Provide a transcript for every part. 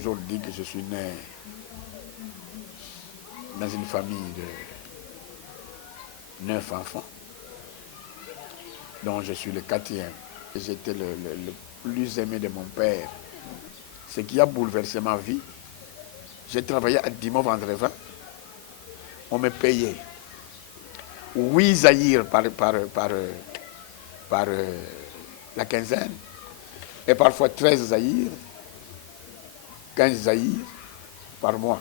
toujours dit que je suis né dans une famille de 9 enfants, dont je suis le 4e. Et j'étais le plus aimé de mon père. Ce qui a bouleversé ma vie. J'ai travaillé à Dimov-Andrévin. On me payait 8 zaïrs par la quinzaine, et parfois 13 zaïrs, 15 zaïrs par mois.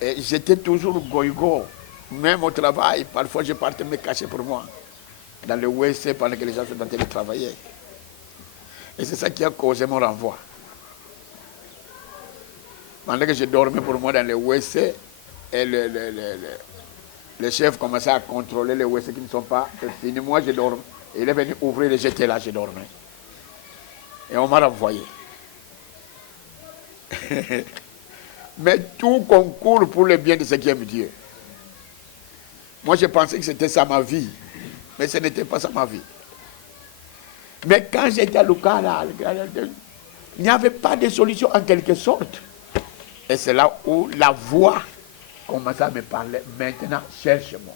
Et j'étais toujours goïgo, même au travail. Parfois, je partais me cacher pour moi dans le WC pendant que les gens sont en train de travailler. Et c'est ça qui a causé mon renvoi. Pendant que je dormais pour moi dans le WC, et le chef commençait à contrôler les WC qui ne sont pas finis. Moi, je dormais. Et il est venu ouvrir et j'étais là, je dormais. Et on m'a renvoyé. Mais tout concourt pour le bien de ceux qui aiment Dieu. Moi, je pensais que c'était ça ma vie. Mais ce n'était pas ça ma vie. Mais quand j'étais à Lucas, il n'y avait pas de solution en quelque sorte. Et c'est là où la voix commençait à me parler. Maintenant, cherche-moi.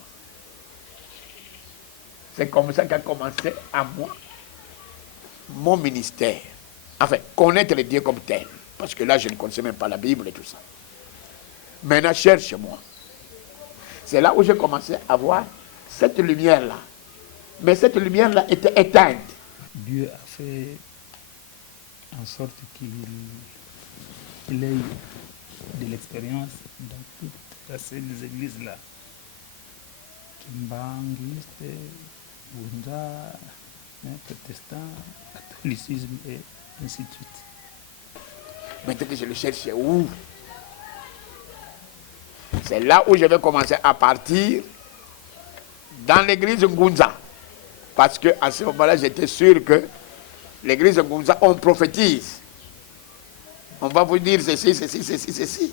C'est comme ça qu'a commencé à moi mon ministère. Enfin, connaître les dieux comme tel. Parce que là, je ne connaissais même pas la Bible et tout ça. Maintenant, cherche-moi. C'est là où j'ai commencé à voir cette lumière-là. Mais cette lumière-là était éteinte. Dieu a fait en sorte qu'il ait de l'expérience dans toutes ces églises-là. Kimbanguiste, Bunda, protestant, catholicisme et ainsi de suite. Maintenant que je le cherchais où? C'est là où je vais commencer à partir dans l'église Ngunza. Parce qu'à ce moment-là, j'étais sûr que l'église Ngunza, on prophétise. On va vous dire ceci, ceci, ceci, ceci.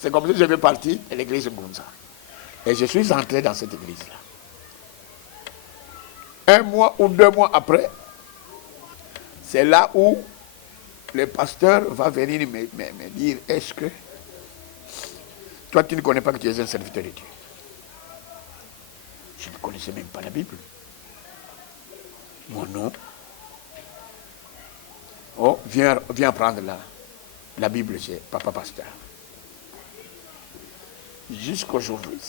C'est comme ça que je vais partir de l'église Ngunza. Et je suis entré dans cette église-là. 1 mois ou 2 mois après, c'est là où le pasteur va venir me dire, est-ce que toi tu ne connais pas que tu es un serviteur de Dieu? Je ne connaissais même pas la Bible. Mon nom. Oh, viens prendre la Bible chez Papa Pasteur. Jusqu'aujourd'hui,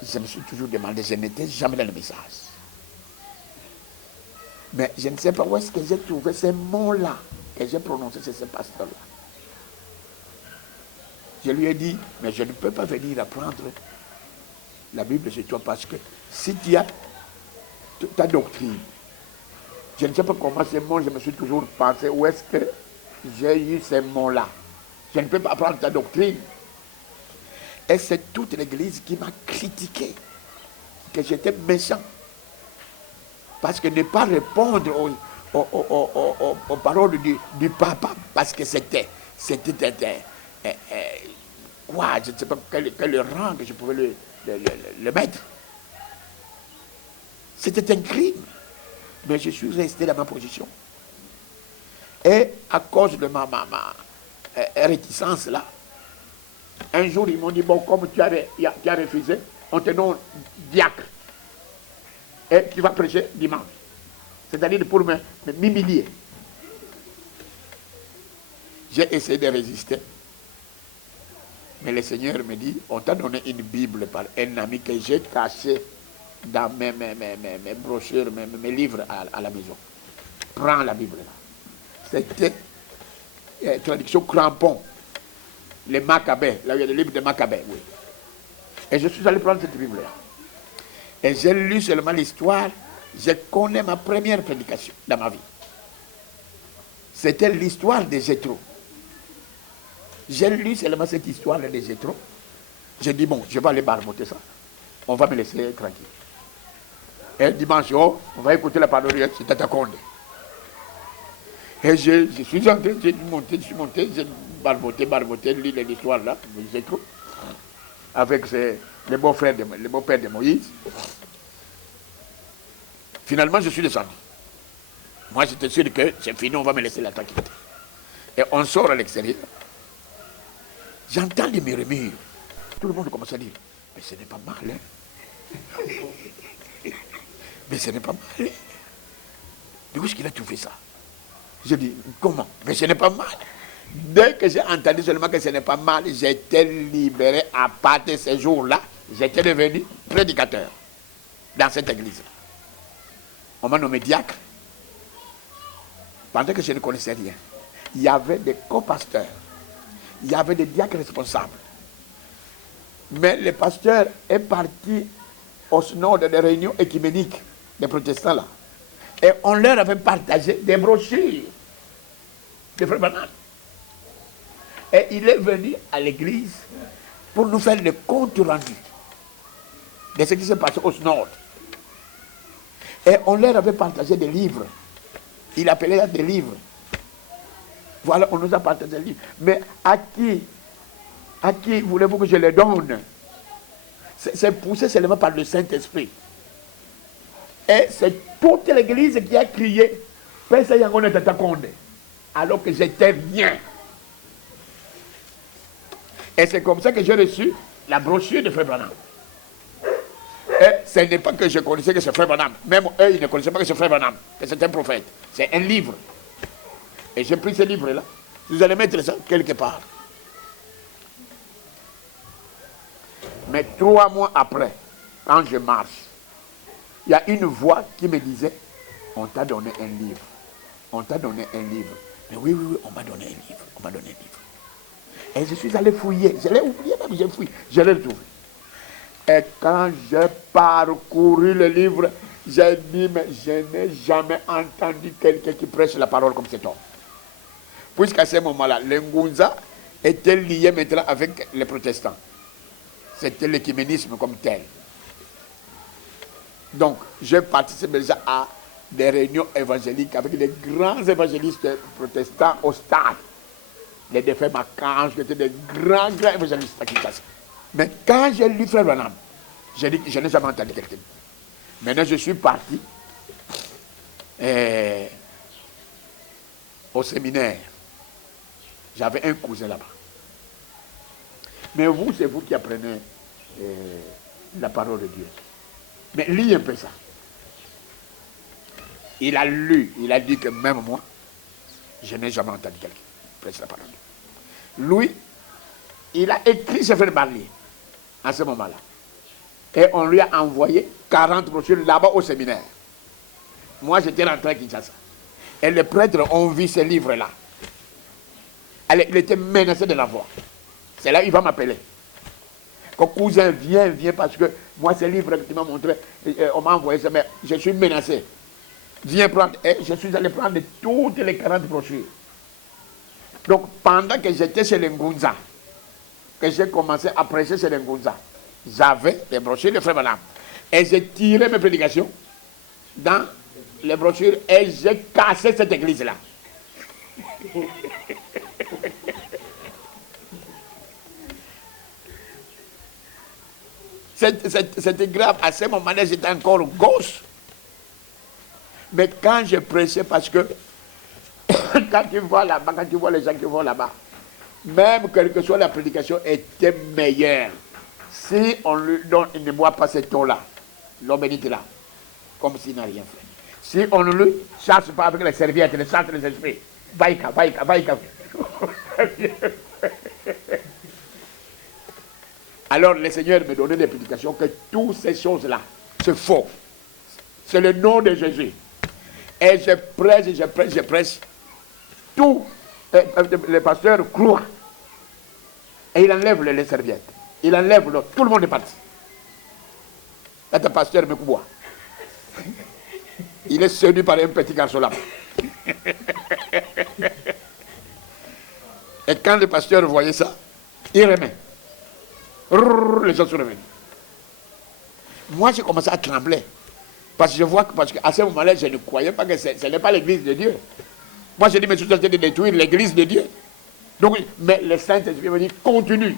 je me suis toujours demandé, je n'étais jamais dans le message. Mais je ne sais pas où est-ce que j'ai trouvé ces mots-là que j'ai prononcés chez ce pasteur-là. Je lui ai dit, mais je ne peux pas venir apprendre la Bible chez toi parce que si tu as ta doctrine, je ne sais pas comment ces mots, je me suis toujours pensé, où est-ce que j'ai eu ces mots-là. Je ne peux pas apprendre ta doctrine. Et c'est toute l'église qui m'a critiqué, que j'étais méchant. Parce que ne pas répondre aux paroles du papa, parce que c'était quoi, je ne sais pas quel rang que je pouvais le mettre. C'était un crime. Mais je suis resté dans ma position. Et à cause de ma réticence là, un jour ils m'ont dit, bon, comme tu as refusé, on te donne diacre. Et tu vas prêcher dimanche. C'est-à-dire pour m'humilier. J'ai essayé de résister. Mais le Seigneur me dit, on t'a donné une Bible par un ami que j'ai caché dans mes brochures, mes livres à la maison. Prends la Bible là. C'était traduction crampon. Les Maccabées, là où il y a le livre de Maccabées, oui. Et je suis allé prendre cette Bible là. Et j'ai lu seulement l'histoire. Je connais ma première prédication dans ma vie. C'était l'histoire de Jéthro. J'ai lu seulement cette histoire de Jéthro. J'ai dit, bon, je vais aller barboter ça. On va me laisser tranquille. Et dimanche, on va écouter la parole de Tata Condé. Et je suis entré, je suis monté, j'ai barboté, lu l'histoire là, de Jéthro, avec les beaux-pères de Moïse. Finalement, je suis descendu. Moi, j'étais sûr que c'est fini, on va me laisser la tranquillité. Et on sort à l'extérieur. J'entends des murmures. Tout le monde commence à dire, mais ce n'est pas mal, hein? Mais ce n'est pas mal, hein? Mais où est-ce qu'il a trouvé ça? Je dis, comment? Mais ce n'est pas mal. Dès que j'ai entendu seulement que ce n'est pas mal, j'étais libéré à partir de ce jour-là. J'étais devenu prédicateur dans cette église. On m'a nommé diacre. Pendant que je ne connaissais rien, il y avait des copasteurs, il y avait des diacres responsables. Mais le pasteur est parti au synode des réunions écuméniques des protestants là. Et on leur avait partagé des brochures de Frère Branham. Et il est venu à l'église pour nous faire le compte rendu de ce qui s'est passé au synode. Et on leur avait partagé des livres. Il appelait ça des livres. Voilà, on nous a partagé des livres. Mais à qui voulez-vous que je les donne? C'est poussé seulement par le Saint-Esprit. Et c'est toute l'église qui a crié, Pesa Yangone Tatakonde, alors que j'étais bien. Et c'est comme ça que j'ai reçu la brochure de Frère Branham. Et ce n'est pas que je connaissais que c'est Frère Branham. Même eux, ils ne connaissaient pas que c'est Frère Branham, que c'est un prophète. C'est un livre. Et j'ai pris ce livre-là. Vous allez mettre ça quelque part. Mais 3 mois après, quand je marche, il y a une voix qui me disait, on t'a donné un livre. On t'a donné un livre. Mais oui, on m'a donné un livre. On m'a donné un livre. Et je suis allé fouiller. Je l'ai oublié, mais j'ai fouillé. Je l'ai retrouvé. Et quand j'ai parcouru le livre, j'ai dit, mais je n'ai jamais entendu quelqu'un qui prêche la parole comme cet homme. Puisqu'à ce moment-là, le Ngunza était lié maintenant avec les protestants. C'était l'écuménisme comme tel. Donc, j'ai participé déjà à des réunions évangéliques avec des grands évangélistes protestants au stade. Les défunts Macange, qui étaient des grands évangélistes à Kinshasa. Mais quand j'ai lu Frère Branham, j'ai dit que je n'ai jamais entendu quelqu'un. Maintenant, je suis parti au séminaire. J'avais un cousin là-bas. Mais vous, c'est vous qui apprenez la parole de Dieu. Mais lis un peu ça. Il a lu, il a dit que même moi, je n'ai jamais entendu quelqu'un prêcher la parole de Dieu. Lui, il a écrit ce frère Barlier à ce moment-là. Et on lui a envoyé 40 brochures là-bas au séminaire. Moi, j'étais rentré à Kinshasa. Et les prêtres ont vu ce livre-là. Il était menacé de l'avoir. C'est là qu'il va m'appeler. Quand cousin viens parce que moi, ce livre que tu m'as montré, on m'a envoyé ça, mais je suis menacé. Viens prendre. Et je suis allé prendre toutes les 40 brochures. Donc, pendant que j'étais chez les Ngunza, que j'ai commencé à prêcher chez les Ngunza, j'avais les brochures de Frère Branham. Et j'ai tiré mes prédications dans les brochures et j'ai cassé cette église-là. C'était grave. À ce moment-là, j'étais encore gauche. Mais quand je prêchais, parce que quand tu vois là-bas, quand tu vois les gens qui vont là-bas, même quelle que soit la prédication était meilleure. Si on lui donne, il ne boit pas cette eau-là, l'eau bénite là, comme s'il n'a rien fait. Si on ne lui chasse pas avec les serviettes, les chasse les esprits, vaïka. Alors le Seigneur me donnait des prédications que toutes ces choses-là, c'est faux. C'est le nom de Jésus. Et je prêche. Tout, le pasteur croit. Et il enlève les serviettes. Il enlève l'eau. Tout le monde est parti. Et le pasteur me boit. Il est séduit par un petit garçon là. Et quand le pasteur voyait ça, il remet. Les gens sont revenus. Moi, j'ai commencé à trembler. Parce qu'à ce moment-là, je ne croyais pas que ce n'est pas l'église de Dieu. Moi, j'ai dit, mais je suis en train de détruire l'église de Dieu. Donc, mais le Saint-Esprit me dit, continue.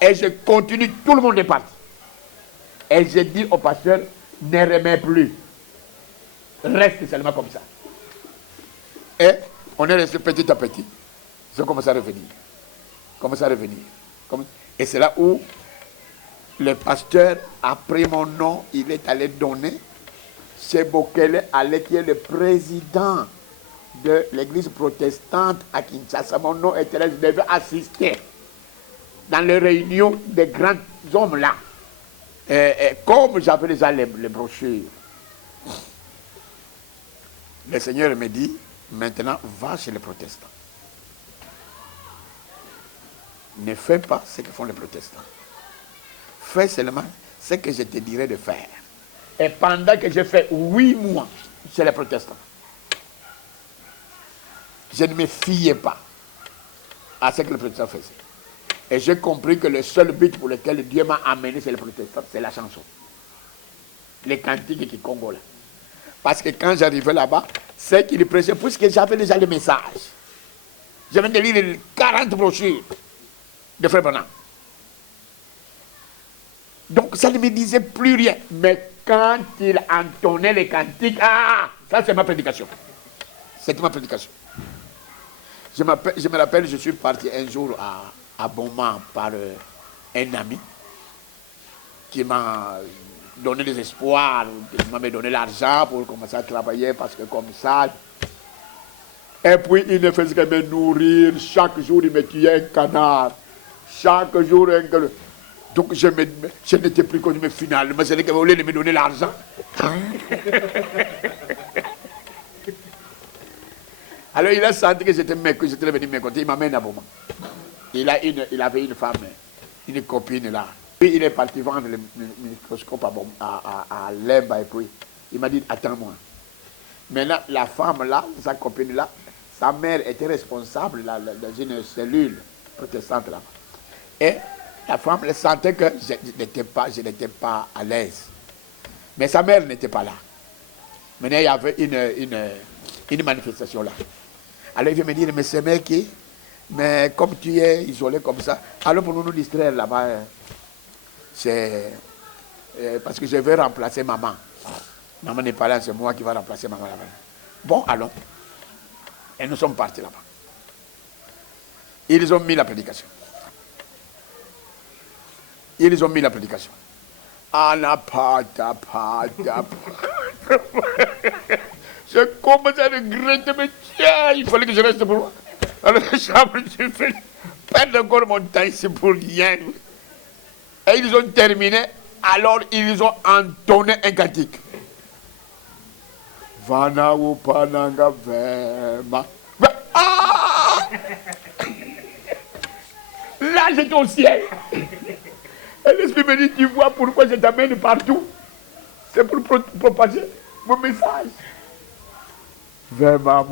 Et je continue, tout le monde est parti. Et j'ai dit au pasteur, ne remets plus. reste seulement comme ça. Et on est resté petit à petit. Ils ont commencé à revenir. Et c'est là où le pasteur a pris mon nom, il est allé donner chez Bokele Ale, qui est le président de l'église protestante à Kinshasa. Mon nom était là, je devais assister dans les réunions des grands hommes là. Et comme j'avais déjà les brochures, le Seigneur me dit, maintenant va chez les protestants. Ne fais pas ce que font les protestants. Fais seulement ce que je te dirais de faire. Et pendant que j'ai fait 8 mois chez les protestants, je ne me fiais pas à ce que les protestants faisaient. Et j'ai compris que le seul but pour lequel Dieu m'a amené chez les protestants, c'est la chanson. Les cantiques qui Congo là. Parce que quand j'arrivais là-bas, c'est qu'ils prêchaient, puisque j'avais déjà le message. Je viens de lire 40 brochures de Frère Branham. Donc ça ne me disait plus rien. Mais quand il entonnait les cantiques, ça c'est ma prédication. C'est ma prédication. Je me rappelle, je suis parti un jour à Beaumont par un ami qui m'a donné des espoirs, qui m'a donné l'argent pour commencer à travailler parce que comme ça. Et puis il ne faisait que me nourrir. Chaque jour il me tuait un canard. Chaque jour un canard. Donc je n'étais plus connu, mais finalement, c'est qu'il voulait me donner l'argent. Alors il a senti que j'étais venu me compter, il m'amène à Beaumont. Il avait une femme, une copine là. Puis il est parti vendre le microscope à Lemba et puis il m'a dit attends-moi. Maintenant la femme là, sa copine là, sa mère était responsable là, dans une cellule protestante là. Et la femme elle sentait que je n'étais pas à l'aise. Mais sa mère n'était pas là. Maintenant il y avait une manifestation là. Alors il vient me dire, mais c'est mec qui, mais comme tu es isolé comme ça, alors pour nous distraire là-bas, c'est parce que je vais remplacer maman. Maman n'est pas là, c'est moi qui vais remplacer maman là-bas. Bon, allons. Et nous sommes partis là-bas. Ils ont mis la prédication. Je commence à regretter, mais tiens, il fallait que je reste pour moi. Alors, je fais perdre encore mon temps ici pour rien. Et ils ont terminé, alors ils ont entonné un cantique. Vana ou pananga vema. Là, j'étais au ciel. Et l'esprit me dit, tu vois pourquoi je t'amène partout? C'est pour propager mon message. Vraiment,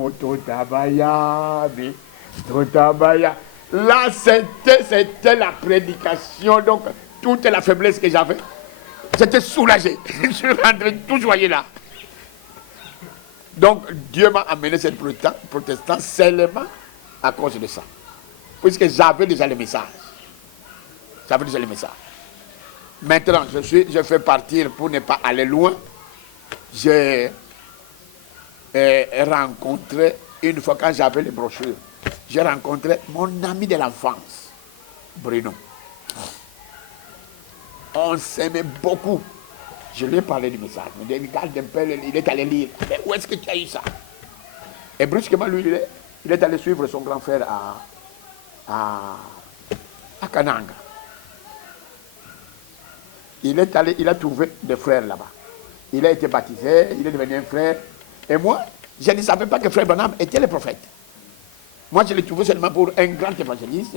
là, c'était la prédication. Donc, toute la faiblesse que j'avais, j'étais soulagé. Je suis rentré tout joyeux là. Donc, Dieu m'a amené cette protestant seulement à cause de ça. Puisque j'avais déjà le message. Maintenant, je fais partir pour ne pas aller loin. J'ai rencontré, une fois quand j'avais les brochures, j'ai rencontré mon ami de l'enfance, Bruno. On s'aimait beaucoup. Je lui ai parlé du message. Il me dit, regarde un peu, il est allé lire. Mais où est-ce que tu as eu ça? Et brusquement, lui, il est allé suivre son grand frère à Kananga. Il a trouvé des frères là-bas. Il a été baptisé, il est devenu un frère. Et moi, je ne savais pas que Frère Branham était le prophète. Moi, je l'ai trouvé seulement pour un grand évangéliste.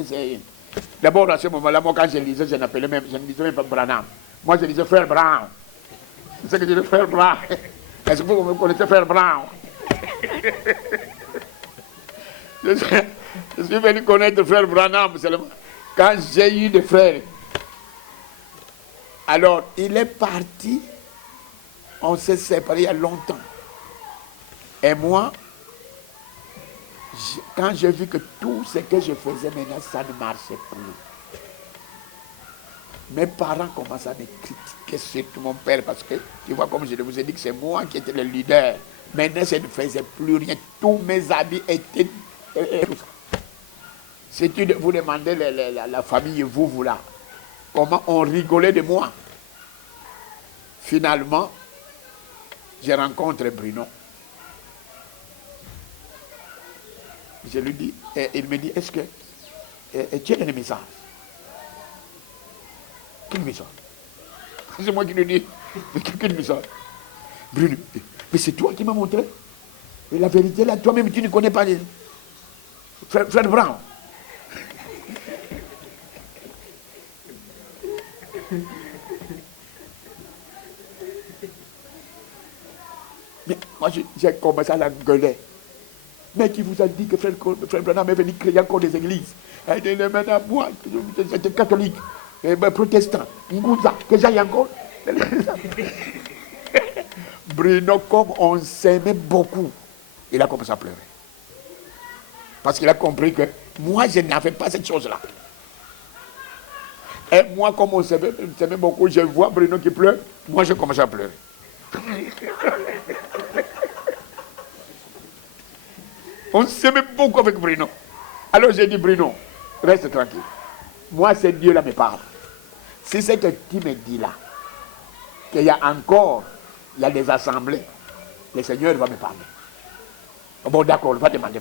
D'abord, à ce moment-là, moi, quand je lisais, je ne disais même pas Branham. Moi, je disais Frère Branham. C'est ce que je disais, Frère Branham. Est-ce que vous me connaissez, Frère Branham? Je suis venu connaître Frère Branham seulement quand j'ai eu des frères. Alors, il est parti. On s'est séparés il y a longtemps. Et moi, quand j'ai vu que tout ce que je faisais maintenant, ça ne marchait plus. Mes parents commençaient à me critiquer, surtout mon père, parce que, tu vois, comme je vous ai dit que c'est moi qui étais le leader Maintenant, je ne faisais plus rien. Tous mes habits étaient... Si vous demandez la famille, vous là, comment on rigolait de moi. Finalement, je rencontre Bruno. Je lui dis, et il me dit, est-ce que tu as un message? Quel message? C'est moi qui lui dis, mais quel message? Bruno, mais c'est toi qui m'as montré. Et la vérité là, toi-même tu ne connais pas les... Frère Brown. Mais moi j'ai commencé à l'engueuler. Mais qui vous a dit que frère Branham est venu créer encore des églises? Maintenant, moi, j'étais catholique, protestant, Ngouza, que j'aille encore. Bruno, comme on s'aimait beaucoup, il a commencé à pleurer. Parce qu'il a compris que moi, je n'avais pas cette chose-là. Et moi, comme on s'aimait beaucoup, je vois Bruno qui pleure, moi, je commence à pleurer. On s'aimait beaucoup avec Bruno. Alors j'ai dit, Bruno, reste tranquille. Moi, c'est Dieu-là me parle. Si c'est que tu me dis là, qu'il y a encore, il y a des assemblées, le Seigneur va me parler. Bon, d'accord, va demander.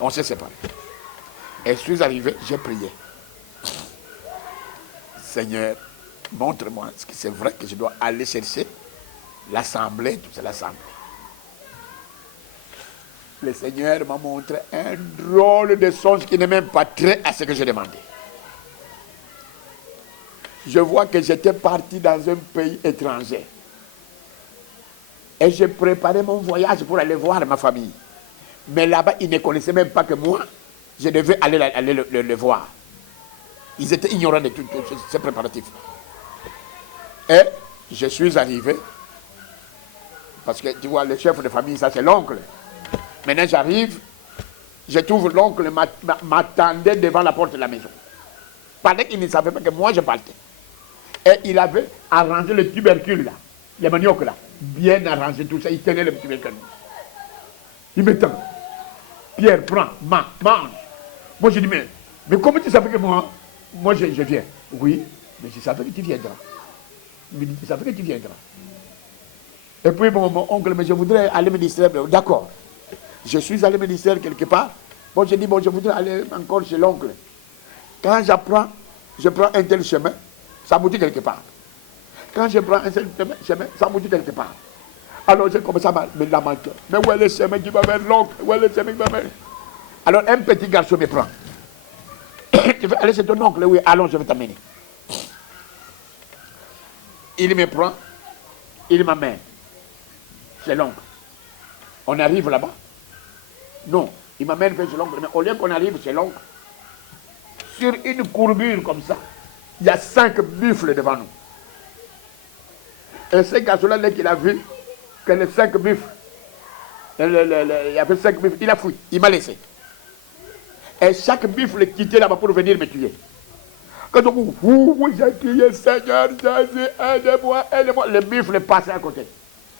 On s'est séparés. Et je suis arrivé, j'ai prié. Seigneur, montre-moi, est-ce que c'est vrai que je dois aller chercher l'assemblée, tout ça, l'assemblée. Le Seigneur m'a montré un drôle de songe qui n'est même pas trait à ce que j'ai demandé. Je vois que j'étais parti dans un pays étranger. Et j'ai préparé mon voyage pour aller voir ma famille. Mais là-bas, ils ne connaissaient même pas que moi, je devais aller le voir. Ils étaient ignorants de tous ces préparatifs. Et je suis arrivé, parce que tu vois, le chef de famille, ça c'est l'oncle. Maintenant j'arrive, je trouve l'oncle m'attendait devant la porte de la maison. Pendant qu'il ne savait pas que moi je partais. Et il avait arrangé le tubercule là, les maniocs là, bien arrangé tout ça, il tenait le tubercule. Il me tend. Pierre, prends, mange. Moi je dis, mais comment tu savais que moi je viens? Oui, mais je savais que tu viendras. Il me dit, tu savais que tu viendras. Et puis mon oncle, mais je voudrais aller me distraire. D'accord. Je suis allé me distraire quelque part. Bon, je dis, je voudrais aller encore chez l'oncle. Quand je prends un tel chemin, ça me dit quelque part. Quand je prends un tel chemin, ça me dit quelque part. Alors j'ai commencé à me lamenter. Mais où est le chemin qui va vers l'oncle? Où est le chemin qui va vers... Alors un petit garçon me prend. Tu veux aller chez ton oncle? Oui, allons, je vais t'amener. Il me prend, il m'amène chez l'oncle. On arrive là-bas. Non, il m'amène vers chez l'oncle. Mais au lieu qu'on arrive chez l'oncle, sur une courbure comme ça, il y a 5 buffles devant nous. Et ce garçon-là, dès qu'il a vu que les 5 buffles, il y avait 5 buffles, il a fui, il m'a laissé. Et chaque buffle quittait là-bas pour venir me tuer. Quand on j'ai crié, Seigneur Jésus, aide-moi, aide-moi. Le buffle passait à côté.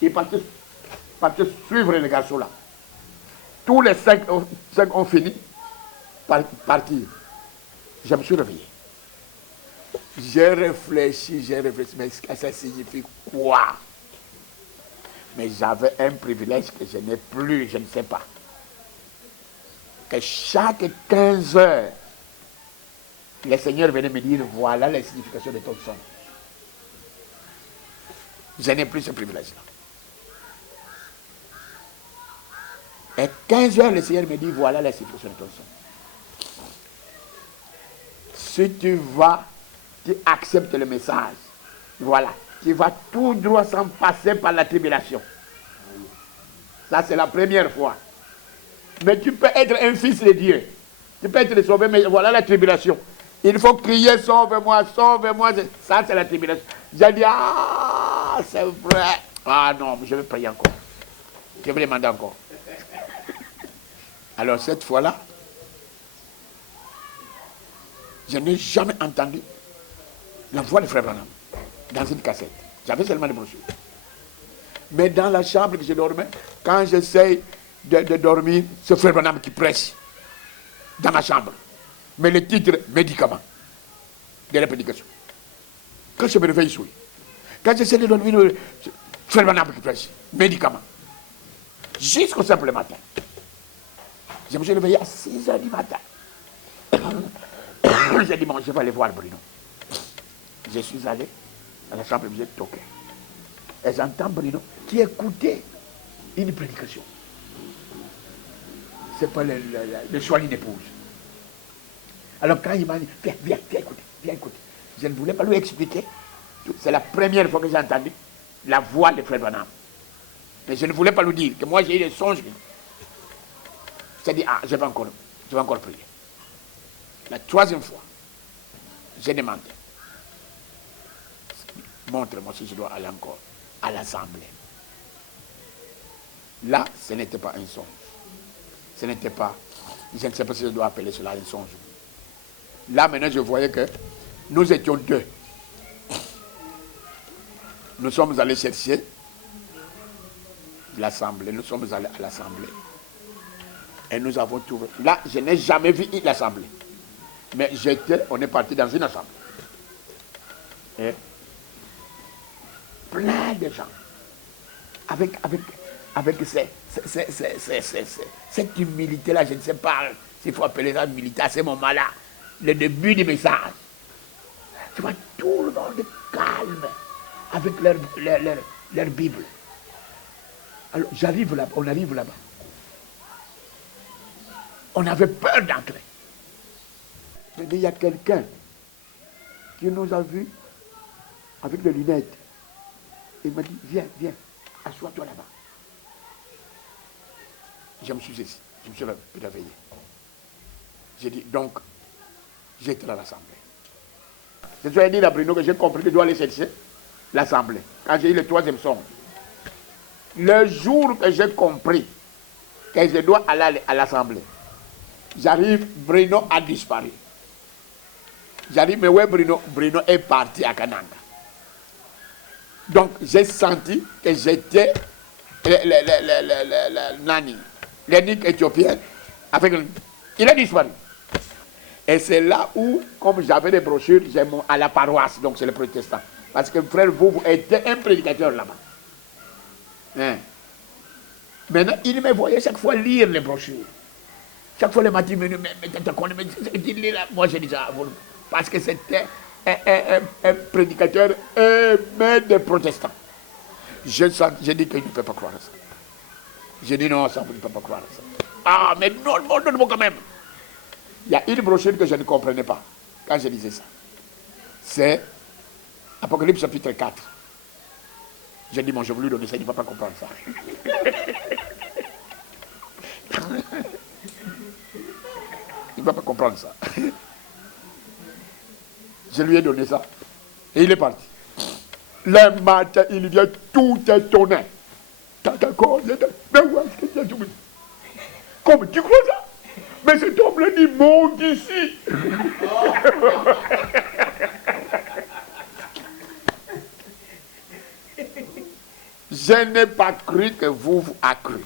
Il partait suivre le garçon là. Tous les 5 ont fini par partir. Je me suis réveillé. J'ai réfléchi, mais ça signifie quoi? Mais j'avais un privilège que je n'ai plus, je ne sais pas. Que chaque 15 heures, le Seigneur venait me dire, voilà la signification de ton son. Je n'ai plus ce privilège-là. Et 15 heures, le Seigneur me dit, voilà la signification de ton son. Si tu vas, tu acceptes le message, voilà, tu vas tout droit sans passer par la tribulation. Ça, c'est la première fois. Mais tu peux être un fils de Dieu. Tu peux être sauvé, mais voilà la tribulation. Il faut crier, sauve-moi, sauve-moi. Ça, c'est la tribulation. J'ai dit, ah, c'est vrai. Ah non, je vais prier encore. Je vais demander encore. Alors, cette fois-là, je n'ai jamais entendu la voix de Frère Branham dans une cassette. J'avais seulement des brochures. Mais dans la chambre que je dormais, quand j'essaye de dormir, c'est Frère Branham qui prêche dans ma chambre. Mais le titre, médicament de la prédication. Quand je me réveille, je suis. Quand j'essaie de dormir, Frère Branham qui prêche, médicament. Jusqu'au simple matin. Je me suis réveillé à 6h du matin. J'ai dit, bon, je vais aller voir Bruno. Je suis allé à la chambre, j'ai toqué. Et j'entends Bruno qui écoutait une prédication. C'est pas le choix d'une épouse. Alors quand il m'a dit, viens écouter. Je ne voulais pas lui expliquer. C'est la première fois que j'ai entendu la voix de Frère Branham. Mais je ne voulais pas lui dire que moi j'ai eu des songes. J'ai dit, je vais encore prier. La troisième fois, j'ai demandé, montre-moi si je dois aller encore à l'assemblée. Là, ce n'était pas un songe. Ce n'était pas, je ne sais pas si je dois appeler cela un songe. Là, maintenant, je voyais que nous étions deux. Nous sommes allés chercher l'assemblée. Nous sommes allés à l'assemblée. Et nous avons trouvé. Là, je n'ai jamais vu l'assemblée. Mais on est parti dans une assemblée. Et plein de gens. Avec cette humilité-là, je ne sais pas s'il faut appeler ça humilité à ce moment-là. Le début du message. Tu vois, tout le monde calme avec leur Bible. Alors, on arrive là-bas. On avait peur d'entrer. Mais il y a quelqu'un qui nous a vus avec des lunettes. Il m'a dit, viens, assois-toi là-bas. Je me suis assis, je me suis réveillé. J'ai dit, donc, j'étais à l'assemblée. Je suis dit à Bruno que j'ai compris que je dois aller chercher l'assemblée. Quand j'ai eu le troisième songe. Le jour que j'ai compris que je dois aller à l'assemblée, j'arrive, Bruno a disparu. J'arrive, mais ouais, Bruno est parti à Kananga. Donc, j'ai senti que j'étais l'énigme éthiopienne. Il a disparu. Et c'est là où, comme j'avais des brochures, j'ai à la paroisse, donc c'est le protestant. Parce que frère vous était un prédicateur là-bas. Hein? Maintenant, il me voyait chaque fois lire les brochures. Chaque fois, le matin, moi je disais, parce que c'était un prédicateur aimé des protestants. J'ai dit que je ne peux pas croire ça. J'ai dit non, ça, vous ne pouvez pas croire ça. Ah, mais non, quand même. Il y a une brochure que je ne comprenais pas quand je lisais ça. C'est Apocalypse chapitre 4. J'ai dit, bon, je vais lui donner ça, il ne va pas comprendre ça. Il ne va pas comprendre ça. Je lui ai donné ça. Et il est parti. Le matin, il vient tout étonné. D'accord, mais où est-ce que tu as joué? Comme tu crois ça? Mais cet homme-là dit, monte ici. Je n'ai pas cru que vous avez cru.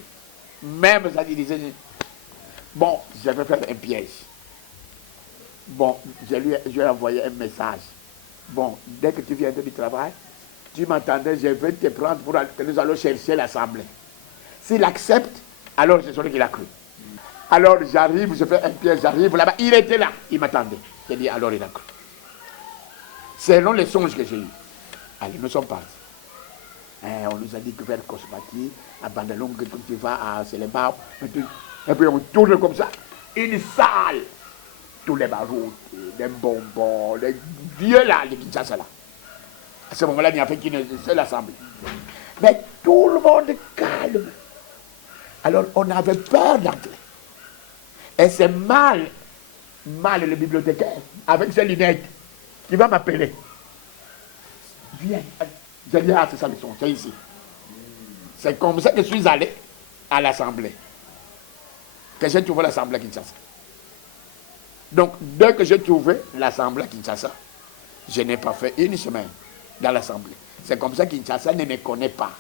Même ça, il disait, bon, je vais faire un piège. Bon, je lui ai envoyé un message. Bon, dès que tu viens du travail, tu m'attendais, je vais te prendre pour que nous allons chercher l'assemblée. S'il accepte, alors c'est celui qui l'a cru. Alors j'arrive, je fais un piège, j'arrive là-bas, il était là, il m'attendait. J'ai dit, alors il a cru. Selon les songes que j'ai eus. Allez, nous sommes partis. On nous a dit que vers Kosmati, à Bandalong, que tu vas à Selembao, et puis on tourne comme ça, une salle. Tous les baroutes, les bonbons, les vieux là, les Kinshasa là. À ce moment-là, il n'y a fait qu'une seule assemblée. Mais tout le monde calme. Alors on avait peur d'entrer. Et c'est mal le bibliothécaire, avec ses lunettes, qui va m'appeler. Viens. J'ai dit, c'est ça le son, c'est ici. C'est comme ça que je suis allé à l'assemblée. Que j'ai trouvé l'assemblée à Kinshasa. Donc, dès que j'ai trouvé l'assemblée à Kinshasa, je n'ai pas fait une semaine dans l'assemblée. C'est comme ça que Kinshasa ne me connaît pas.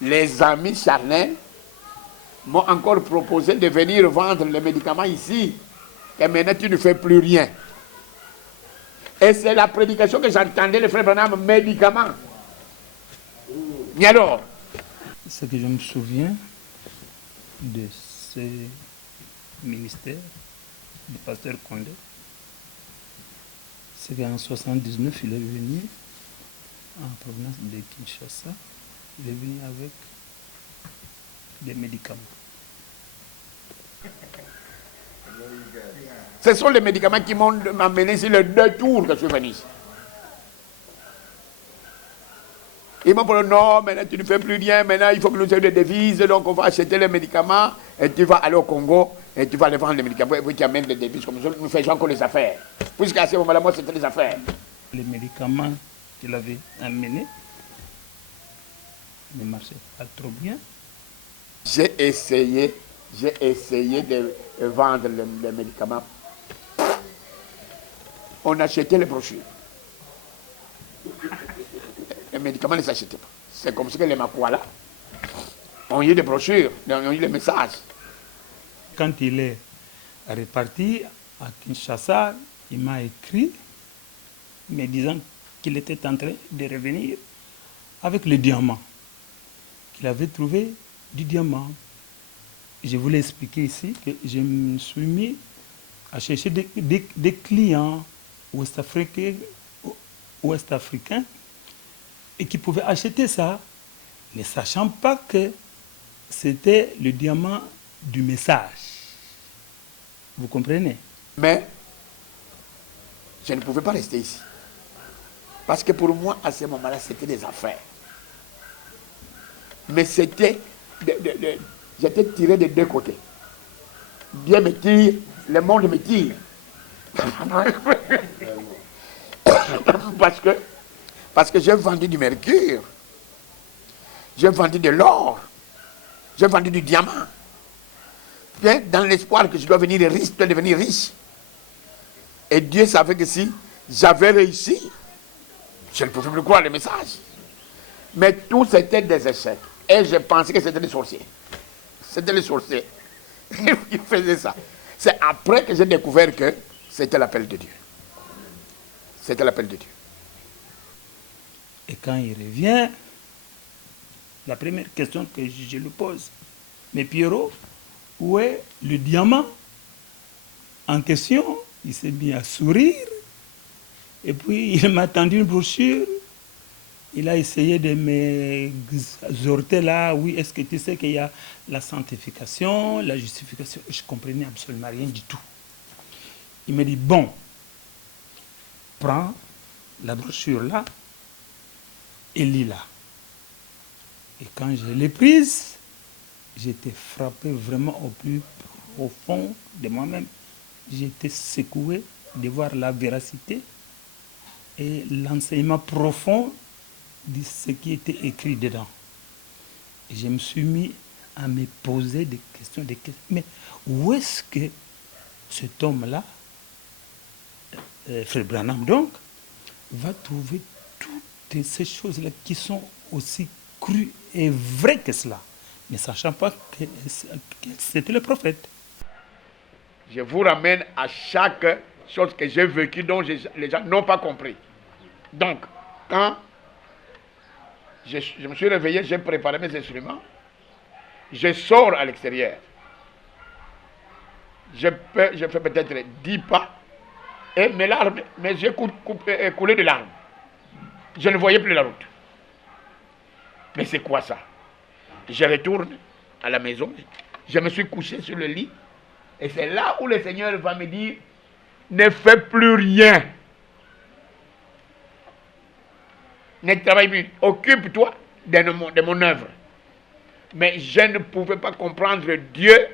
Les amis charnels m'ont encore proposé de venir vendre les médicaments ici. Et maintenant, tu ne fais plus rien. Et c'est la prédication que j'entendais, le frère Branham, médicaments. Mais alors, Ce que je me souviens de ce ministère du pasteur Condé, c'est qu'en 79, il est venu en provenance de Kinshasa. Il est venu avec des médicaments. ce sont les médicaments qui m'ont amené sur les 2 tours que je suis venu ici. Ils m'ont dit non, maintenant tu ne fais plus rien, maintenant il faut que nous ayons des devises, donc on va acheter les médicaments, et tu vas aller au Congo, et tu vas aller vendre les médicaments, et puis tu amènes des devises comme ça, nous faisons encore les affaires. Puisqu'à ce moment-là, moi c'était les affaires. Les médicaments qu'il avait amenés ne marchaient pas trop bien. J'ai essayé de vendre les médicaments. On achetait les brochures. Les médicaments ne s'achetaient pas. C'est comme ça que les Makwala ont eu des brochures, ont eu des messages. Quand il est reparti à Kinshasa, il m'a écrit me disant qu'il était en train de revenir avec le diamant, qu'il avait trouvé du diamant. Je voulais expliquer ici que je me suis mis à chercher des clients ouest-africains et qui pouvaient acheter ça, ne sachant pas que c'était le diamant du message. Vous comprenez? Mais je ne pouvais pas rester ici. Parce que pour moi, à ce moment-là, c'était des affaires. Mais c'était... j'étais tiré des 2 côtés. Dieu me tire, le monde me tire. Parce que j'ai vendu du mercure, j'ai vendu de l'or, j'ai vendu du diamant. Bien, dans l'espoir que je dois devenir riche. Et Dieu savait que si j'avais réussi, je ne pouvais plus croire le message. Mais tout c'était des échecs. Et je pensais que c'était des sorciers. C'était les sorciers. Ils faisaient ça. C'est après que j'ai découvert que c'était l'appel de Dieu. C'était l'appel de Dieu. Et quand il revient, la première question que je lui pose, mais Pierrot, où est le diamant en question? Il s'est mis à sourire. Et puis il m'a tendu une brochure. Il a essayé de m'exhorter là. Oui, est-ce que tu sais qu'il y a la sanctification, la justification? Je ne comprenais absolument rien du tout. Il me dit, bon, prends la brochure là et lis-la. Et quand je l'ai prise, j'étais frappé vraiment au plus profond de moi-même. J'étais secoué de voir la véracité et l'enseignement profond de ce qui était écrit dedans. Et je me suis mis à me poser des questions. Mais où est-ce que cet homme-là, Frère Branham donc, va trouver toutes ces choses-là qui sont aussi crues et vraies que cela, ne sachant pas que c'était le prophète? Je vous ramène à chaque chose que j'ai vécue dont les gens n'ont pas compris. Donc, quand je me suis réveillé, j'ai préparé mes instruments, je sors à l'extérieur. Je fais peut-être 10 pas et mes yeux coulaient de larmes. Je ne voyais plus la route. Mais c'est quoi ça? Je retourne à la maison, je me suis couché sur le lit et c'est là où le Seigneur va me dire, ne fais plus rien. Ne travaille plus, occupe-toi de mon œuvre. Mais je ne pouvais pas comprendre Dieu,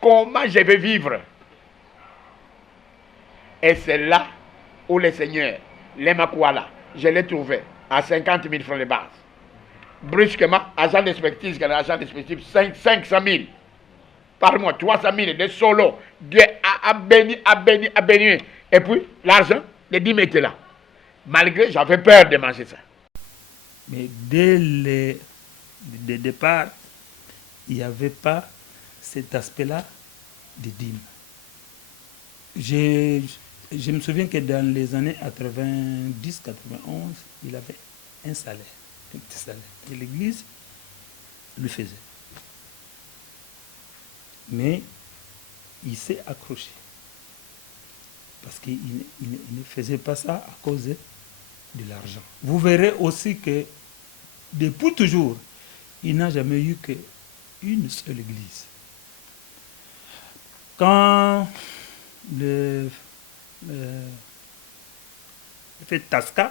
comment je vais vivre. Et c'est là où le Seigneur, les Makwala, je l'ai trouvé à 50 000 francs de base. Brusquement, agent d'expertise, 500 000 par mois, 300 000 de solo. Dieu a béni. Et puis, l'argent, les 10 000 étaient là. Malgré, j'avais peur de manger ça. Mais dès le de départ, il n'y avait pas cet aspect-là de dîme. Je me souviens que dans les années 90-91, il avait un salaire, un petit salaire. Et l'église le faisait. Mais il s'est accroché. Parce qu'il ne faisait pas ça à cause de l'argent. Vous verrez aussi que depuis toujours, il n'a jamais eu qu'une seule église. Quand le fait Tasca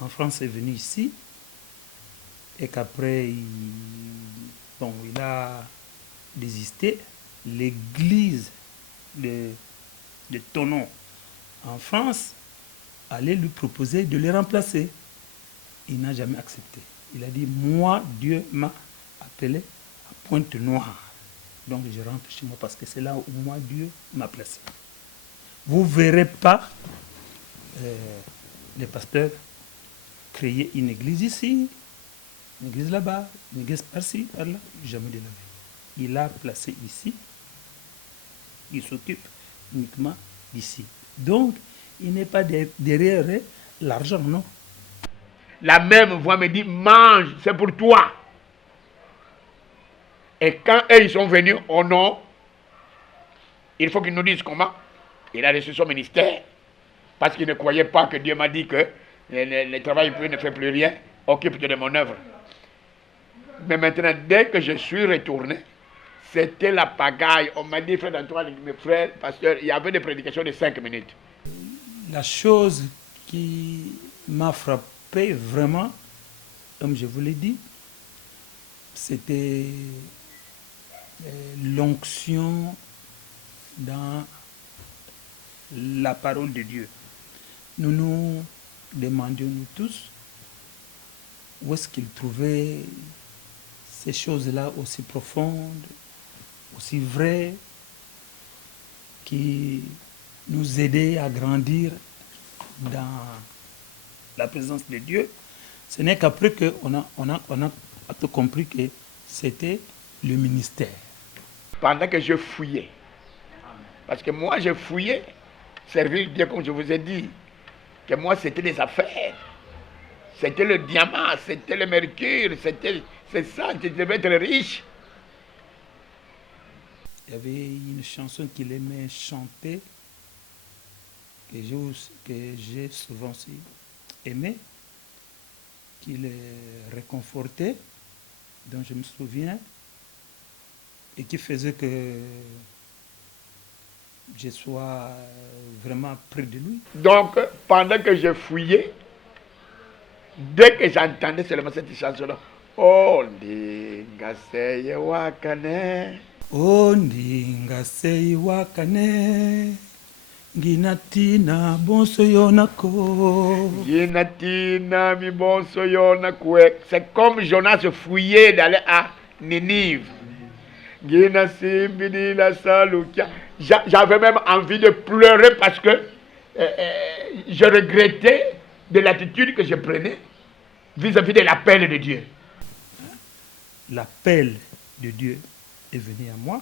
en France est venu ici et qu'après il a désisté, l'église de Thonon en France allait lui proposer de le remplacer. Il n'a jamais accepté. Il a dit, moi, Dieu m'a appelé à Pointe-Noire. Donc je rentre chez moi parce que c'est là où moi, Dieu m'a placé. Vous ne verrez pas les pasteurs créer une église ici, une église là-bas, une église par-ci, par-là. Jamais de la vie. Il a placé ici. Il s'occupe uniquement d'ici. Donc, il n'est pas derrière l'argent, non. La même voix me dit, mange, c'est pour toi. Et quand eux, ils sont venus au nom, il faut qu'ils nous disent comment. Il a reçu son ministère, parce qu'il ne croyait pas que Dieu m'a dit que le travail ne fait plus rien, occupe-toi de mon œuvre. Mais maintenant, dès que je suis retourné, c'était la pagaille. On m'a dit, frère Antoine, mes frères, pasteur, il y avait des prédications de 5 minutes. La chose qui m'a frappé vraiment, comme je vous l'ai dit, c'était l'onction dans la parole de Dieu. Nous nous demandions, nous tous, où est-ce qu'il trouvait ces choses-là aussi profondes, aussi vraies, qui nous aidaient à grandir dans la présence de Dieu. Ce n'est qu'après qu'on a compris que c'était le ministère. Pendant que je fouillais, parce que moi je fouillais, servir Dieu comme je vous ai dit, que moi c'était des affaires, c'était le diamant, c'était le mercure, c'est ça, je devais être riche. Il y avait une chanson qu'il aimait chanter, que j'ai souvent aussi aimé, qui le réconfortait, dont je me souviens, et qui faisait que je sois vraiment près de lui. Donc, pendant que je fouillais, dès que j'entendais seulement cette chanson-là, oh, ndingaseye wakane. Oh, ndingaseye wakane. Ginatina bonso yonako. Ginatina mi bonso yonako. C'est comme Jonas fouillait d'aller à Ninive. J'avais même envie de pleurer parce que je regrettais de l'attitude que je prenais vis-à-vis de l'appel de Dieu. L'appel de Dieu est venu à moi.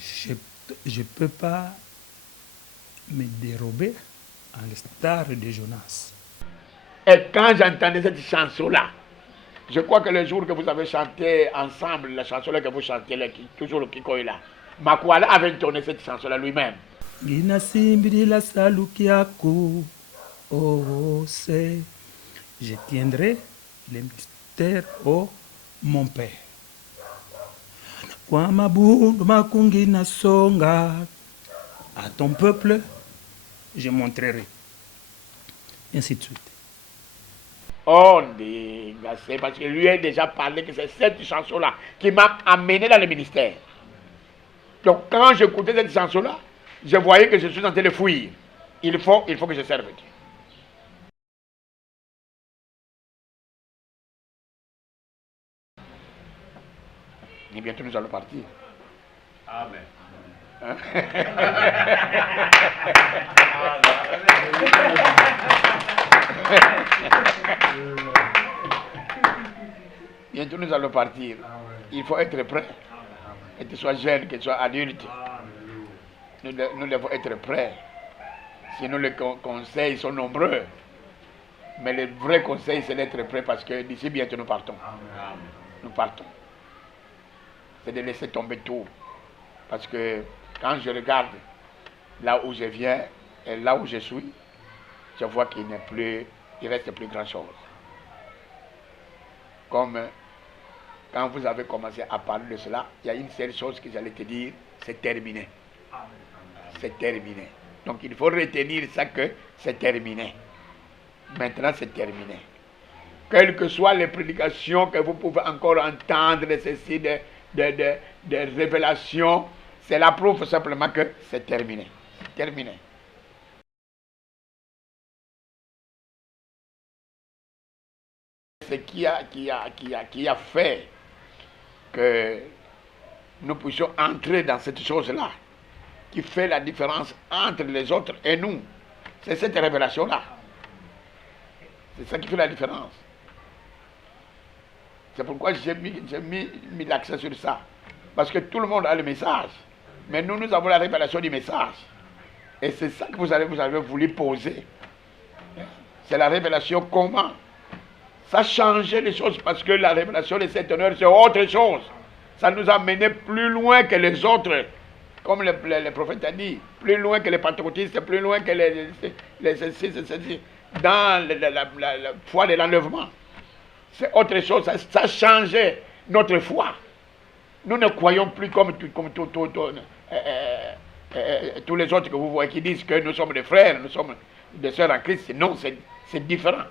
Je ne peux pas me dérober à l'instar de Jonas. Et quand j'entendais cette chanson-là, je crois que le jour que vous avez chanté ensemble, la chanson-là que vous chantez, là, toujours le Kikoï là, Makwala avait tourné cette chanson-là lui-même. Je tiendrai les mystères au mon Père. À ton peuple, je montrerai. Ainsi de suite. Oh, c'est parce que lui a déjà parlé que c'est cette chanson-là qui m'a amené dans le ministère. Donc quand j'écoutais cette chanson-là, je voyais que je suis en train de fuir. Il faut que je serve Dieu. Et bientôt nous allons partir. Amen. Hein? Bientôt nous allons partir. Il faut être prêt. Que tu sois jeune, que tu sois adulte. Nous devons être prêts. Sinon les conseils sont nombreux. Mais le vrai conseil, c'est d'être prêt parce que d'ici bientôt nous partons. Nous partons. C'est de laisser tomber tout. Parce que quand je regarde là où je viens et là où je suis, je vois qu'il il reste plus grand chose. Comme quand vous avez commencé à parler de cela, il y a une seule chose que j'allais te dire, c'est terminé. C'est terminé. Donc il faut retenir ça que c'est terminé. Maintenant c'est terminé. Quelles que soient les prédications que vous pouvez encore entendre, ceci de révélations, cela prouve simplement que c'est terminé. C'est terminé. Ce qui a fait que nous puissions entrer dans cette chose-là, qui fait la différence entre les autres et nous, c'est cette révélation-là. C'est ça qui fait la différence. C'est pourquoi j'ai mis l'accent sur ça. Parce que tout le monde a le message. Mais nous avons la révélation du message. Et c'est ça que vous avez voulu poser. C'est la révélation comment. Ça a changé les choses parce que la révélation de cet honneur, c'est autre chose. Ça nous a mené plus loin que les autres. Comme le prophète a dit, plus loin que les pentecôtistes, plus loin que dans la foi de l'enlèvement. C'est autre chose, ça a changé notre foi. Nous ne croyons plus comme tous les autres que vous voyez qui disent que nous sommes des frères, nous sommes des sœurs en Christ. Non, c'est différent.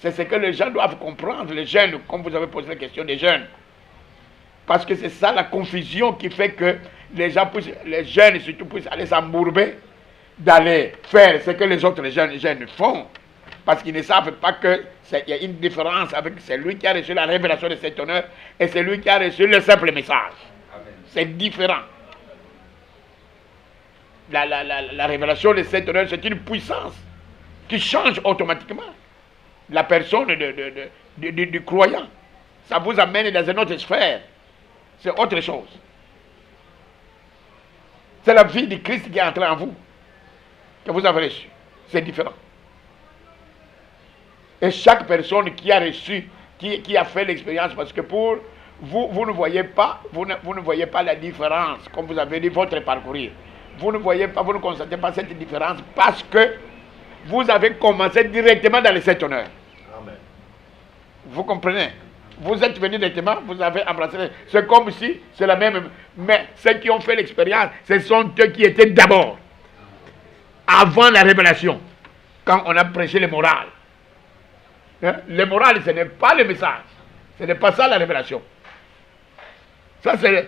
C'est ce que les gens doivent comprendre, les jeunes, comme vous avez posé la question des jeunes. Parce que c'est ça la confusion qui fait que les jeunes surtout puissent aller s'embourber, d'aller faire ce que les autres jeunes font. Parce qu'ils ne savent pas qu'il y a une différence avec celui qui a reçu la révélation de cet honneur et celui qui a reçu le simple message. C'est différent. La révélation de cet honneur, c'est une puissance qui change automatiquement la personne du croyant. Ça vous amène dans une autre sphère. C'est autre chose. C'est la vie de Christ qui est entrée en vous, que vous avez reçu. C'est différent. Et chaque personne qui a reçu, qui a fait l'expérience, parce que pour vous, vous ne voyez pas la différence, comme vous avez dit, votre parcours. Vous ne voyez pas, vous ne constatez pas cette différence parce que vous avez commencé directement dans le Saint honneur. Amen. Vous comprenez? Vous êtes venu directement, vous avez embrassé. C'est comme si c'est la même. Mais ceux qui ont fait l'expérience, ce sont eux qui étaient d'abord, avant la révélation, quand on a prêché le moral. Hein? Le moral, ce n'est pas le message. Ce n'est pas ça la révélation. Ça, c'est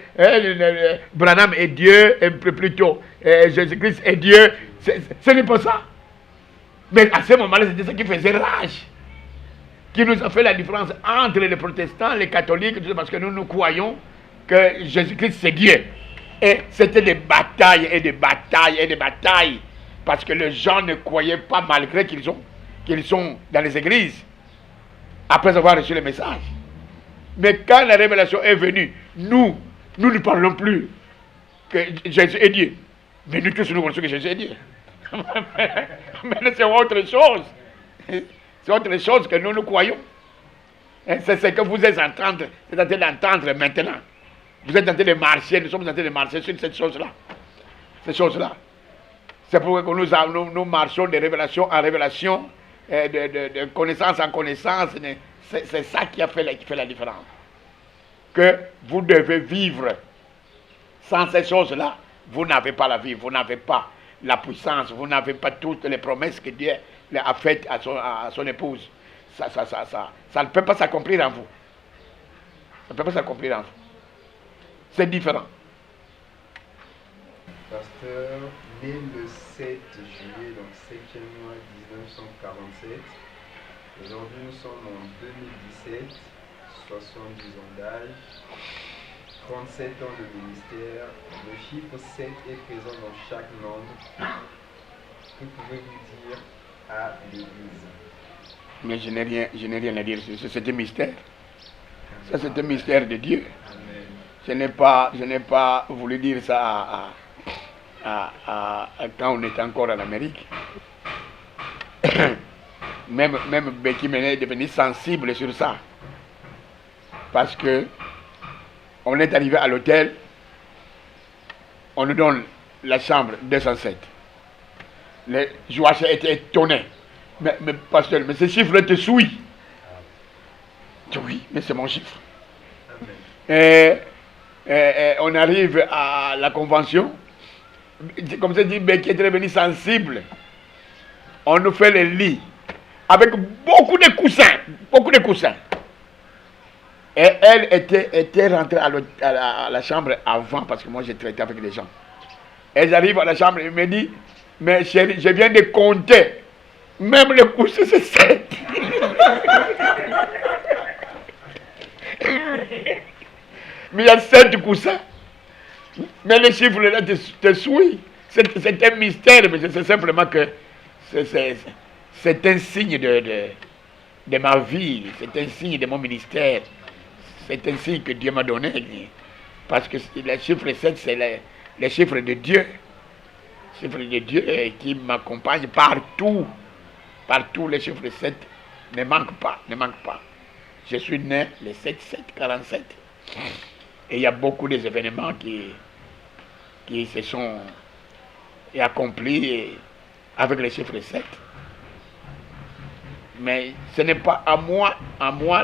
Branham est Dieu, et plutôt Jésus-Christ est Dieu. Ce n'est pas ça. Mais à ce moment-là, c'était ça qui faisait rage. Qui nous a fait la différence entre les protestants, les catholiques, parce que nous croyons que Jésus-Christ c'est Dieu. Et c'était des batailles et des batailles et des batailles. Parce que les gens ne croyaient pas malgré qu'ils sont dans les églises. Après avoir reçu le message. Mais quand la révélation est venue, nous ne parlons plus que Jésus est Dieu. Mais nous tous nous connaissons que Jésus est Dieu. Mais c'est autre chose. C'est autre chose que nous croyons. C'est ce que vous êtes en train d'entendre maintenant. Vous êtes en train de marcher, nous sommes en train de marcher sur cette chose-là. Cette chose-là. C'est pourquoi nous marchons de révélation en révélation, de connaissance en connaissance. C'est ça qui fait la différence. Que vous devez vivre. Sans ces choses-là, vous n'avez pas la vie, vous n'avez pas la puissance, vous n'avez pas toutes les promesses que Dieu a faites à son épouse. Ça ne peut pas s'accomplir en vous. Ça ne peut pas s'accomplir en vous. C'est différent. Pasteur, né le 7 juillet, donc 7e mois 1947. Aujourd'hui, nous sommes en 2017, 70 ans d'âge, 37 ans de ministère. Le chiffre 7 est présent dans chaque membre. Que pouvez-vous dire à l'Église? Mais je n'ai rien à dire, c'est un mystère. Ça, c'est un mystère de Dieu. Je n'ai pas voulu dire ça quand on était encore en Amérique. Même Becky Menet est devenu sensible sur ça. Parce que on est arrivé à l'hôtel, on nous donne la chambre 207. Les joueurs étaient étonnés. Mais pasteur, mais ce chiffre te suit. Oui, mais c'est mon chiffre. Et on arrive à la convention. Comme ça dit, Becky est devenu sensible. On nous fait les lits avec beaucoup de coussins. Beaucoup de coussins. Et elle était rentrée à la chambre avant, parce que moi j'ai traité avec les gens. Et j'arrive à la chambre et me dit, mais chérie, je viens de compter. Même le coussins, c'est 7. Mais il y a 7 coussins. Mais les chiffres là te suivent. C'est un mystère, mais c'est simplement que c'est un signe de ma vie, c'est un signe de mon ministère, c'est un signe que Dieu m'a donné. Parce que le chiffre 7, c'est le chiffre de Dieu. Le chiffre de Dieu qui m'accompagne partout. Partout, le chiffre 7 ne manque pas, ne manque pas. Je suis né le 7-7-47. Et il y a beaucoup d'événements qui se sont accomplis avec le chiffre 7. Mais ce n'est pas à moi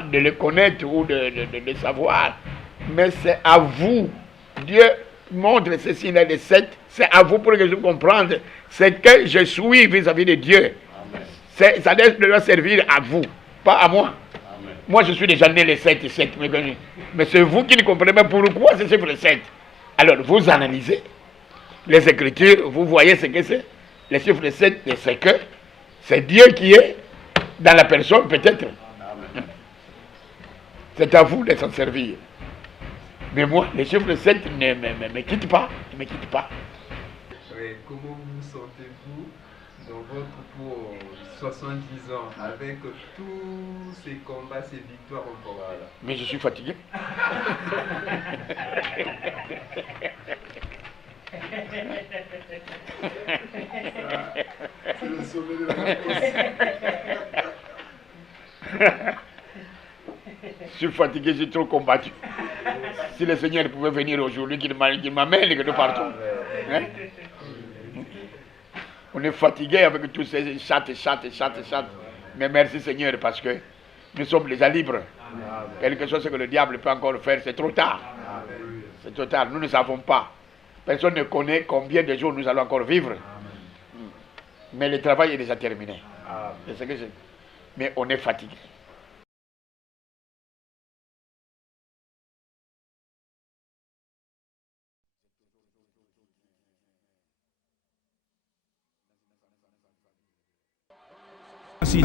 de le connaître ou de le savoir, mais c'est à vous. Dieu montre ce signe de 7, c'est à vous pour que je comprenne ce que je suis vis-à-vis de Dieu. Ça doit servir à vous, pas à moi. Amen. Moi, je suis déjà né le 7 et 7, mais c'est vous qui ne comprenez pas pourquoi c'est chiffre 7. Alors, vous analysez les Écritures, vous voyez ce que c'est. Le chiffre 7, c'est que c'est Dieu qui est dans la personne, peut-être. Amen. C'est à vous de s'en servir. Mais moi, le chiffre 7 ne me quitte pas. Ne me quitte pas. Oui, comment vous sentez-vous dans votre pour 70 ans avec tous ces combats, ces victoires encore là? Mais je suis fatigué. C'est le sommet de la réponse. Je suis fatigué, j'ai trop combattu. Si le Seigneur pouvait venir aujourd'hui, qu'il m'amène de partout. Hein? On est fatigué avec tous ces chattes. Mais merci Seigneur, parce que nous sommes déjà libres. Quelque chose que le diable peut encore faire, c'est trop tard. C'est trop tard, nous ne savons pas. Personne ne connaît combien de jours nous allons encore vivre. Mais le travail est déjà terminé. Mais on est fatigué. Si.